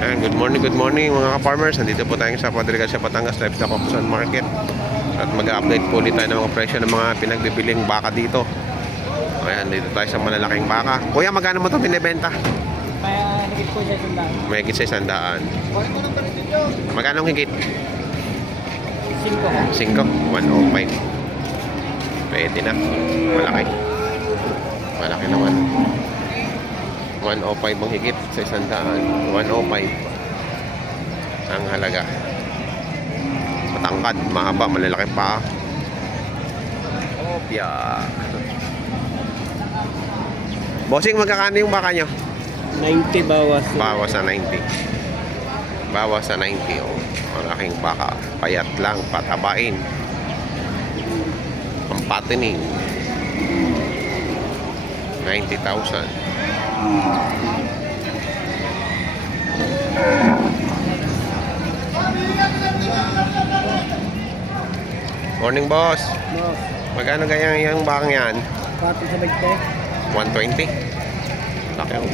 Ayan, good morning mga ka-farmers. Nandito po tayo sa Padrigasya, Batangas Livestock Auction Market. At mag-update po ulit tayo ng mga presyo ng mga pinagbibiling baka dito. Ayan, dito tayo sa malalaking baka. Kuya, magkano mo ito binibenta? Kaya higit po siya sandaan. May higit sa 100. Magkano ang higit? 5. 5, 105. Pwede na. Malaki. Malaki naman. 105 ang higit sa 100. 105 ang halaga. Matangkad, mahaba, malalaki pa. Opya. Bossing, magkakano yung baka nyo? 90 bawas. Bawas sa 90. Bawas sa 90. Oh. Ang aking baka. Payat lang, patabain. Ang patining. 90,000. Morning, boss. No. Magkano gaya yung bakang yan? Pati sa bagte. 120. Laki oh.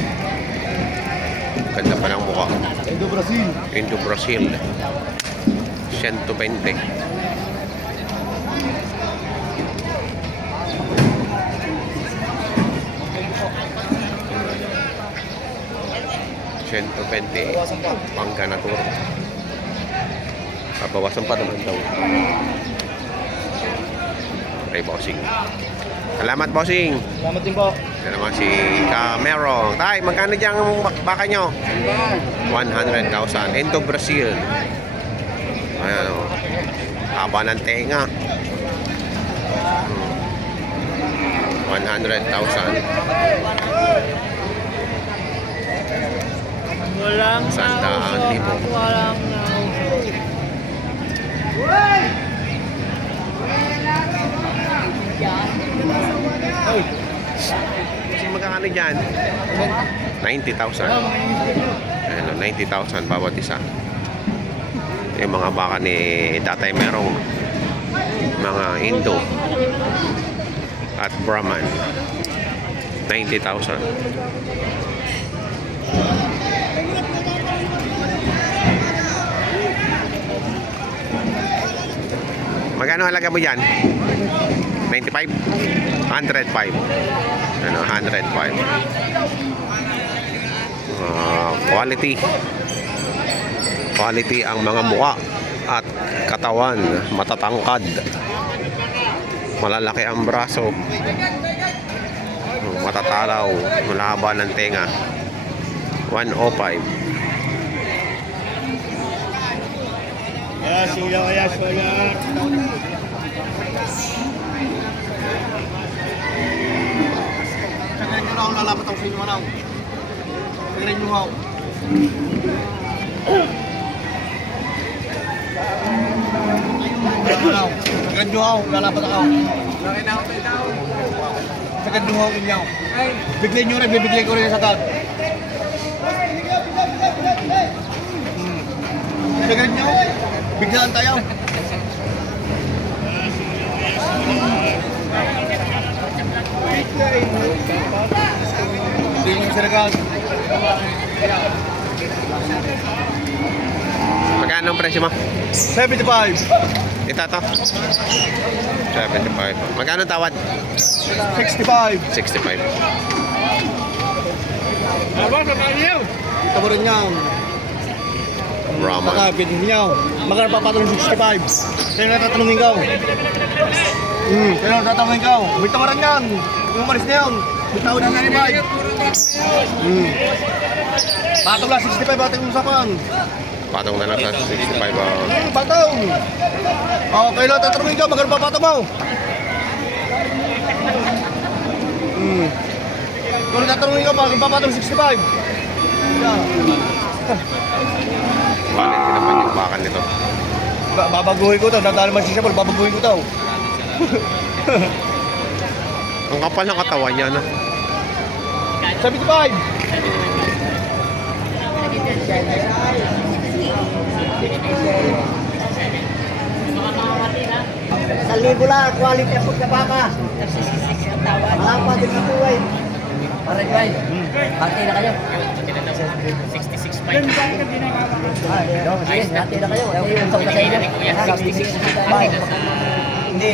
Ganda pa ng mukha. Indo Brazil. Indo Brazil. 120. Pangga na to. Bawasan pa naman daw. Okay, bossing. Salamat, bossing. Salamat din po. Ito naman si Camerong. Tay, magkano dyan ang baka nyo? 100,000. Indo Brazil. Ayan o. Haba ng tenga. 100,000. Walang 100,000. Walang Oy. Kasi magkakano dyan? 90,000. Ayan o, 90,000 bawat isa. Yung mga baka ni Tatay Merong. Mga Indo. At Brahman. 90,000. Magkano halaga mo dyan? 95? 105. Ano, 105. Quality. Quality ang mga mukha at katawan. Matatangkad. Malalaki ang braso. Matatalaw. Malaba ng tenga. 105. Yes, yes, yes. Kaya nyo na ako lalapat ako sa inyo manaw. Kaya nyo ako. Kaya nyo ako, lalapat ako. Kaya nyo ako inyaw. Bigay nyo rin, bibigay ko rin sa tag. Kaya nyo, biglaan tayo. Hindi nyo sinagal. Magkano ang presyo mo? 75. Ito to? 75. Magkano tawad? 65. 65. Ito mo rin nyaw. Brahman. Baka pwede nyaw. Magkano papatulong 65. Kaya nga tatanungin ka. Kaya nga tatanungin ka. May tamaran yan. Kung umalis na yun. May tawad na 95. Patong lang 65 ating usapan. Patong na lang sa 65. Patong. Kaya nga tatanungin ka. Magkano papatong mo. Kung tatanungin ka, magkano papatong 65. Quality naman yung bakan nito. Babaguhin ko to. Dadaan naman siya. Babaguhin ko to. Ang kapal ng katawan niya, no? 75. Sa libo lang, quality ang pagkabaka. Mga pa din na buhay. Parang guys, pati na kayo. 66.5. Sige, natin na kayo. Yung sa inyo. 66.5. Hindi.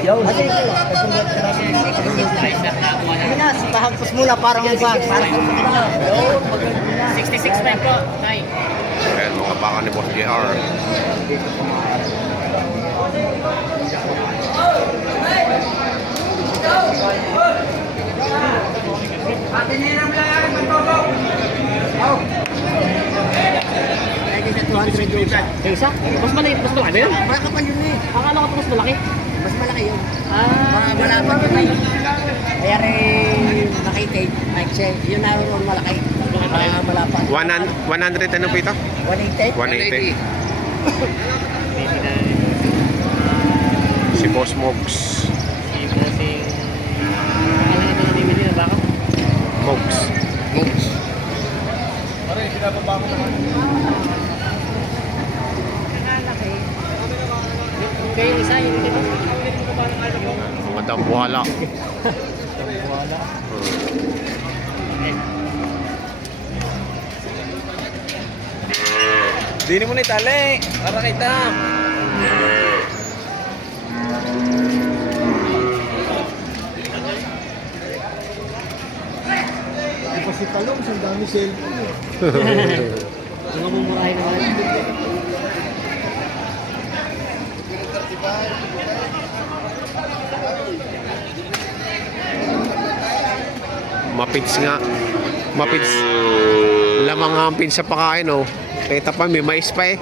Hindi na, pahagpos muna parang iba. Parang 66.5 po, Tay. Ayan, mga baka ni Boss JR. Isa? Mas malaki ba yun? Baka pa yun eh. Akala ko mas malaki. Mas malaki yun. Ah, Malapad yun eh. Kaya rin nakita yun na yung malaki. Malapad. 100 ano po ito? 180? 180. Si Boss Mogs. Akala ito namimili na baka? Mogs. Pare, pinapaba ko naman. Kaya yung isa, yung dito. Mga dambuhala. Dini mo na itali. Para kita. Kasi talong, sa dami cellphone. Mga mumurahin naman. Mapits nga. Mapits. Lamang ang pin sa pakain, oh. Kita pa, may mais pa eh.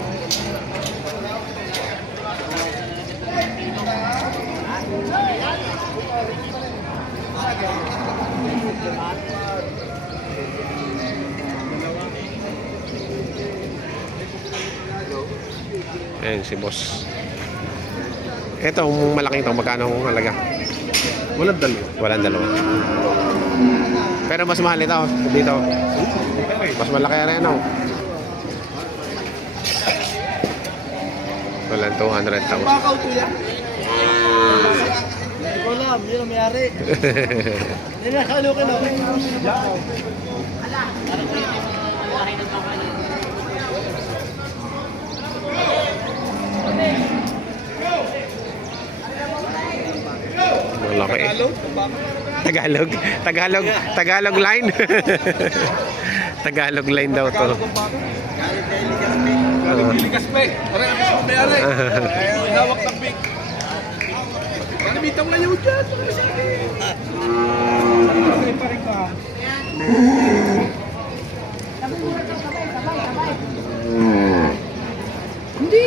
Ayan si boss. Ito, yung malaking ito, magkano ang halaga? Walang dalawa. Walang dalawa. Pero mas mahal ito dito. Mas malaki rin, no? Walang 200,000. Bakaw to yan. Hindi ko alam, yun ang mayari. Hindi na kalukin ako. Malaki eh. Tagalog line. Tagalog line daw to. Ligas pa eh. Parang ang gusto mo mayari. Hawak ng big. Nabitaw na yun dyan. Sabay pa rin ka. Hindi.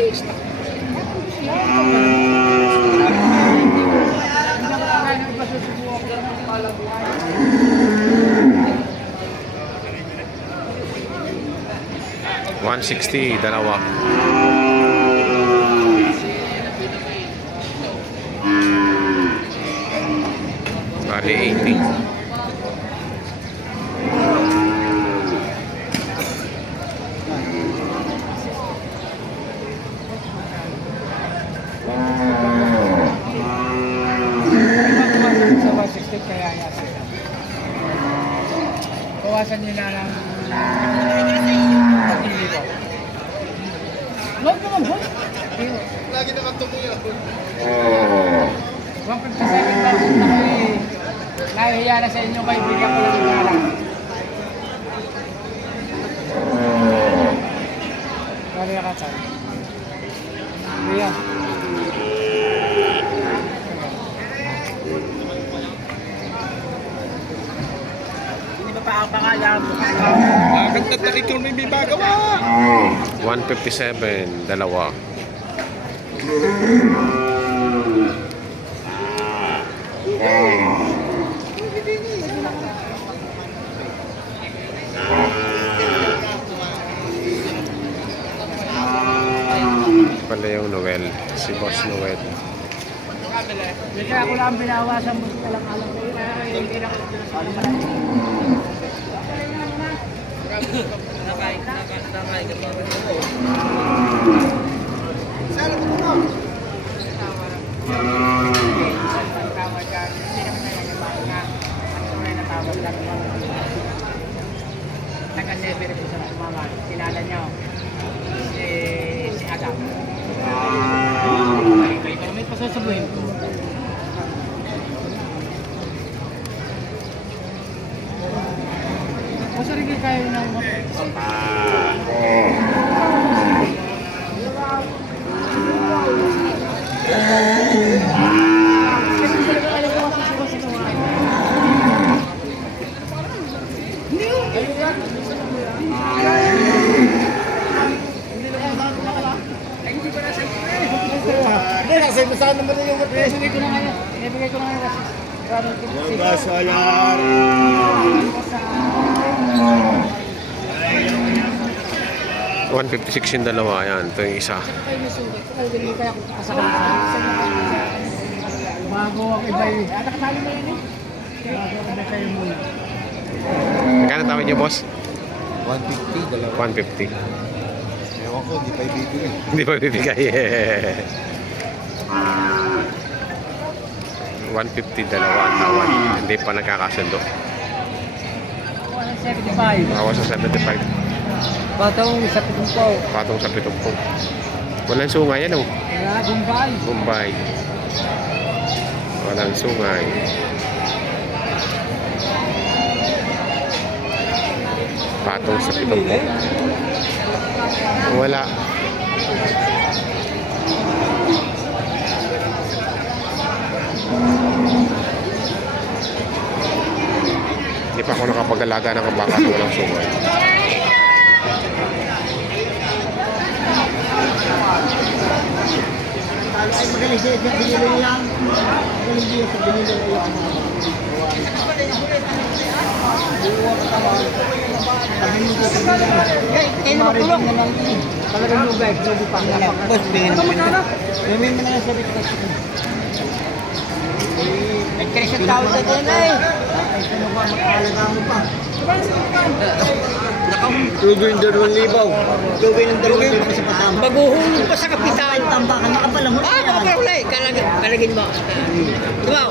160, dalawa. Bali 80. Bawasan nyo na lang. Huwag naman, boss. Lagi nakatuloy ako. 157,000 na kayo. Nahihiya na sa inyo kayo, bigyan ko lang yung lang. Kaya ka sa. Kaya. Hindi ba pa pangalan mo? Agad na ikaw na may bagawa. 157, dalawa. Pala yung Noel, si Boss Noel. Kaya ako lang binawasan mo sa lang alam ko. Hindi na Naka-level po sa mama, kilala niyo. Si Adam. Kayo ka naman pasasabuhin ko. O sarili kayo na Hindi, nasa saan naman yung ibigay ko na ngayon. Ibigay ko na ngayon kasi. Basalar. 156 yung dalawa. Ayan, ito yung isa. Bago ang iba yun. Nakasali mo yun eh. Bago ang iba kayo muna. Magkano tawag niyo, boss? 150, dalawa. 150. Ewan ko, di pa ibibigay. Hindi pa bibigay. 150 dalawa ang tawad. Hindi pa nagkakasundo. 175. Bawas sa 75. Batong sa pitungko. Patong sa 70. Walang sungay yan, oh. Wala, Bombay. Bombay. Walang sungay. Patong sa 70. Wala. Hindi pa ako nakapag-alaga ng baka at walang sungay. Ay, magaling siya. Binili niya. Magaling siya sa binili niya. Kaya naman tulong. Talagang lugay. Lugay pa. Boss, bingin mo na. Bingin mo na sa bitbit. Nag-crash ang tao sa din eh. Ay, sino ba? Mag-aalaga mo pa. Lugay ng 2,000. Lugay ng 2,000 sa patama. Baguhulog pa sa kapital. Tambakan, nakapalamot Ah, kapalay. Kalagin mo. Diba?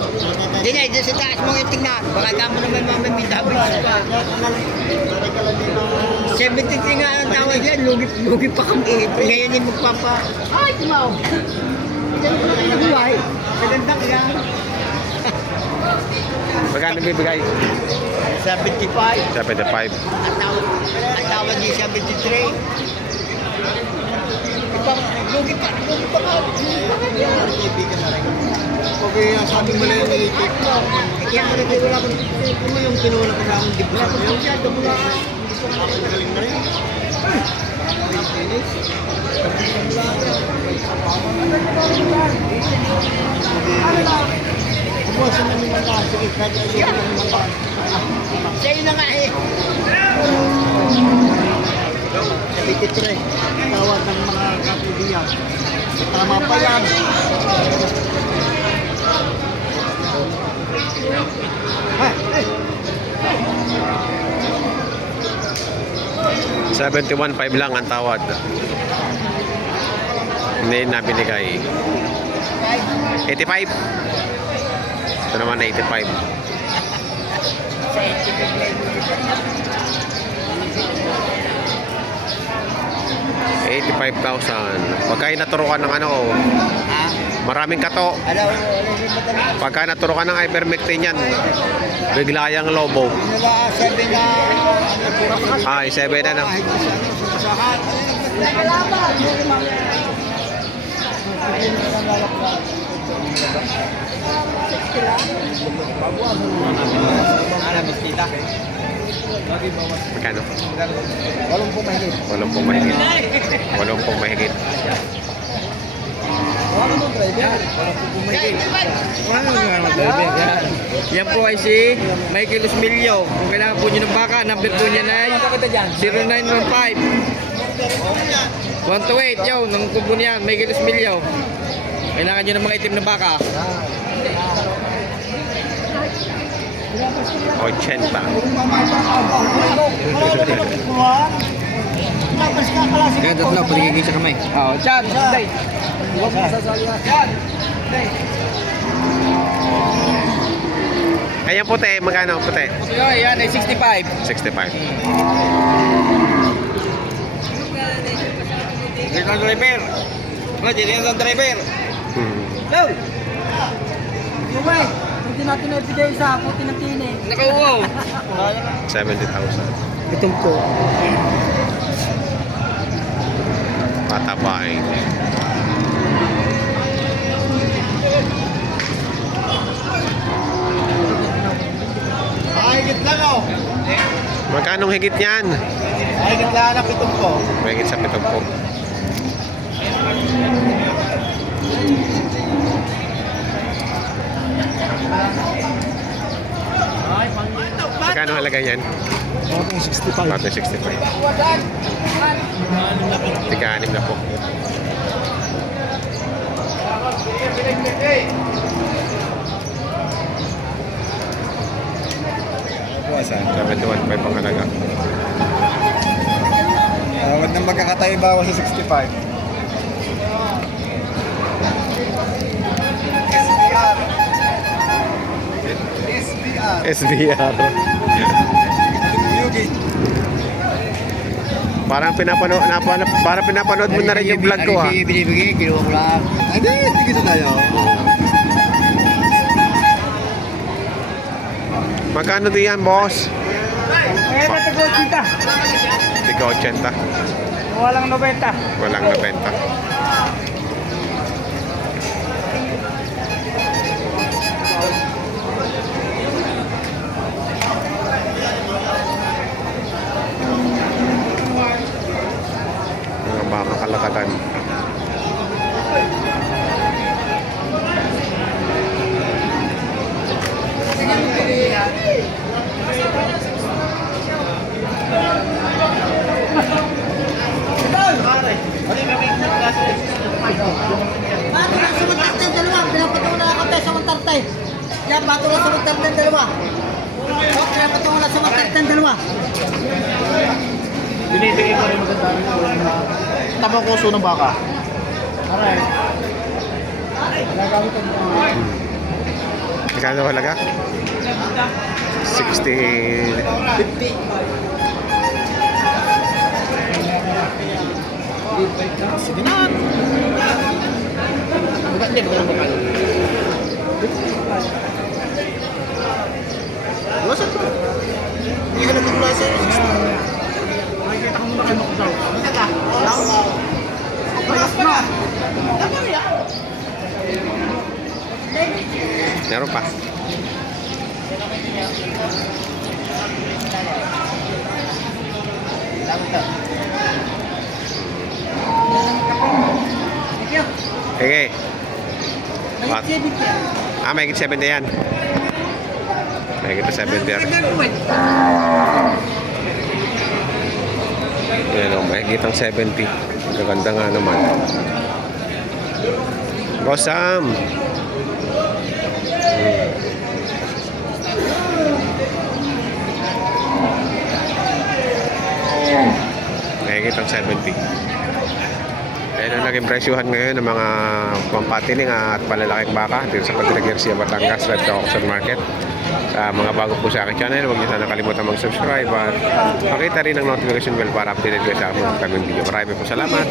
Yan ay, dyan sa taas mo yung tingnan. Baka ka mo naman mamamidabis pa. 73 nga ang tawag yan. Lugi pa kami. Ngayon yung magpapa. Ay, tumaw. Diyan ko na kayo nabuhay. Magandang yan. Magkano bibigay? 75. 75. Ang tawag niya 73. Lugi pa ka. Kaibigan na rin. Okay, sabi mo na yung i-take mo. Kaya ka rin wala ko. Ito mo yung kinuha ko na akong dibla. Masyado mo na. Galing na rin. Boss, ano naman na? Sige, kahit ayun na naman pa. Sa'yo na nga eh. 73. Tawag ng mga kaibigan. Tama pa yan. Hey! 71.5 lang ang tawad. Hindi na binigay. 85. Ito naman na 85. $85,000. Pagka naturukan ng ano, Ha? maraming kato. Ano yung madali? Pagka naturukan ng ivermectin yan, biglayang lobo. Nila 7 na. Ay, 7 na na. Magkano? 80 mahigit. 80 mahigit. 80 mahigit. Yan po ay si Michael Osmilio. Kung kailangan po nyo ng baka, number po niya ay 0915 128. Yun, ang kubo niya, Michael Osmilio. Kailangan nyo ng mga itim na baka. 80. Kaya tatlo, paligigin sa kamay. Oo, Chad, day. Chad, day. Ayan puti, magkano puti? Ito yun, yan ay 65. 65. Dito ang driver. Dito ang driver. Hmm. Go! Kumay, hindi natin naibigay sa puti ng tini. Nakauwaw. 70,000. Itong po. Patabain. Higit lang oh. Magkano higit yan? Higit lang na pitong ko. Mahigit sa 70. Magkano halaga yan? Patong 65. Patong 65. Tiga-anim na po. Buwasan. 71.5 ang halaga. Huwag nang magkakatayo bawas sa 65. SBR. SBR. SBR. Yugi. Parang pinapanood mo na rin yung vlog ko, ha? Binibigay, kinuha ko lang. Hindi, hindi kita tayo. Magkano din yan, boss? Kaya na tago kita. Tiga 80. Walang 90. Walang nabenta. Mga baka kalakatan. Bato lang sa magtartay dalawa. Pinapatungo na ako tayo sa magtartay. Yan, bato lang sa magtartay dalawa. Oh, pinapatungo lang sa magtartay dalawa. Binibigay ko rin maganda. Tama ko ng baka. Aray. Magkano halaga? 60. 50. Sige na. Hindi ba lang bakal? Wasak pa. Hindi ka nagpapalasa. Makikita ko muna kayo makusaw. Masaka. Makas pa. Meron pa. Okay. What? May higit 70 yan. May higit 70 yan. Yan o, may higit ang 70. Magaganda nga naman. Go Sam! May higit ang 70. Ayan ang naging presyuhan ngayon ng mga pampatining at palalaking baka dito sa Padre Garcia, Batangas, Live Auction Market. Sa mga bago po sa aking channel, huwag niyo sana kalimutan mag-subscribe at pakita rin ang notification bell para updated kayo sa mga kaming video. Maraming po salamat.